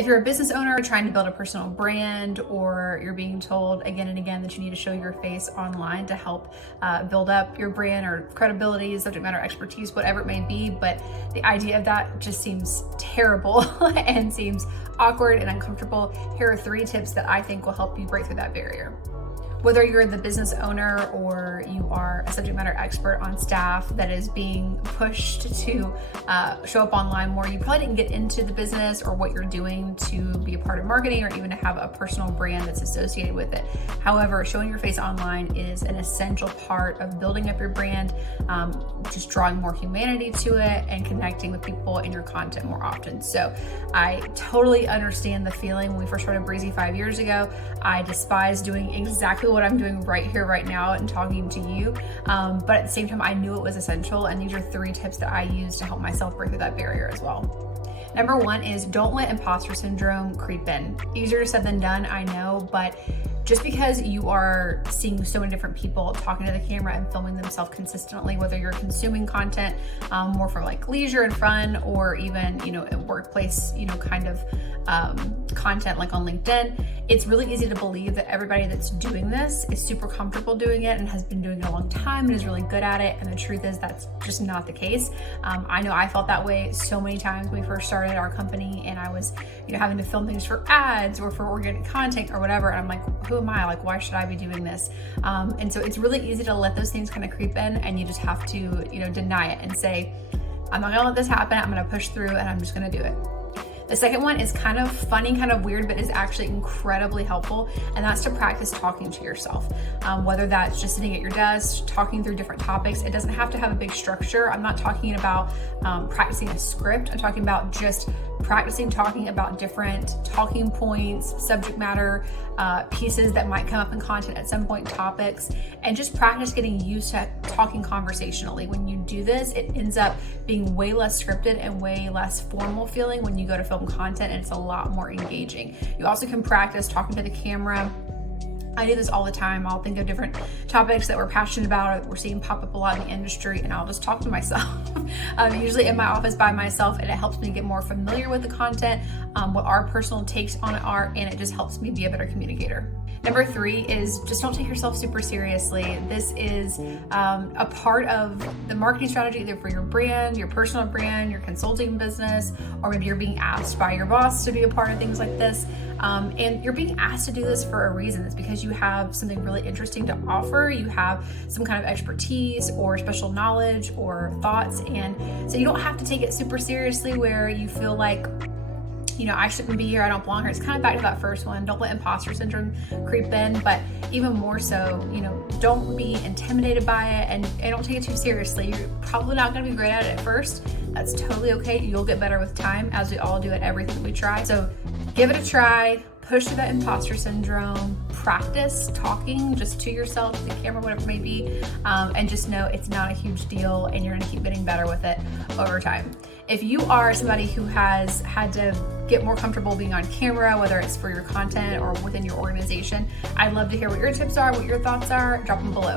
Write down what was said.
If you're a business owner trying to build a personal brand, or you're being told again and again that you need to show your face online to help build up your brand or credibility, subject matter expertise, whatever it may be, but the idea of that just seems terrible and seems awkward and uncomfortable, here are 3 tips that I think will help you break through that barrier. Whether you're the business owner or you are a subject matter expert on staff that is being pushed to show up online more, you probably didn't get into the business or what you're doing to be a part of marketing or even to have a personal brand that's associated with it. However, showing your face online is an essential part of building up your brand, just drawing more humanity to it and connecting with people in your content more often. So I totally understand the feeling. When we first started Breezy 5 years ago, I despised doing exactly what I'm doing right here, right now, and talking to you. But at the same time, I knew it was essential. And these are 3 tips that I use to help myself break through that barrier as well. Number 1 is don't let imposter syndrome creep in. Easier said than done, I know, but just because you are seeing so many different people talking to the camera and filming themselves consistently, whether you're consuming content more for like leisure and fun, or even, workplace, kind of content like on LinkedIn, it's really easy to believe that everybody that's doing this is super comfortable doing it and has been doing it a long time and is really good at it. And the truth is that's just not the case. I know I felt that way so many times when we first started our company and I was, having to film things for ads or for organic content or whatever. And I'm like, who am I? Like, why should I be doing this? And so it's really easy to let those things kind of creep in, and you just have to, deny it and say, I'm not gonna let this happen. I'm gonna push through and I'm just gonna do it. The second one is kind of funny, kind of weird, but is actually incredibly helpful, and that's to practice talking to yourself. Whether that's just sitting at your desk, talking through different topics. It doesn't have to have a big structure. I'm not talking about practicing a script. I'm talking about just practicing talking about different talking points, subject matter pieces that might come up in content at some point, topics, and just practice getting used to talking conversationally. When you do this, it ends up being way less scripted and way less formal feeling when you go to film content, and it's a lot more engaging. You also can practice talking to the camera. I do this all the time. I'll think of different topics that we're passionate about or that we're seeing pop up a lot in the industry, and I'll just talk to myself. Usually in my office by myself, and it helps me get more familiar with the content, what our personal takes on it are, and it just helps me be a better communicator. Number 3 is just don't take yourself super seriously. This is a part of the marketing strategy, either for your brand, your personal brand, your consulting business, or maybe you're being asked by your boss to be a part of things like this. And you're being asked to do this for a reason. It's because you have something really interesting to offer. You have some kind of expertise or special knowledge or thoughts. And so you don't have to take it super seriously where you feel like, I shouldn't be here, I don't belong here. It's kind of back to that first one. Don't let imposter syndrome creep in, but even more so, don't be intimidated by it and don't take it too seriously. You're probably not going to be great at it at first. That's totally okay. You'll get better with time, as we all do at everything we try. So give it a try. Push through that imposter syndrome, practice talking just to yourself, to the camera, whatever it may be, and just know it's not a huge deal and you're gonna keep getting better with it over time. If you are somebody who has had to get more comfortable being on camera, whether it's for your content or within your organization, I'd love to hear what your tips are, what your thoughts are. Drop them below.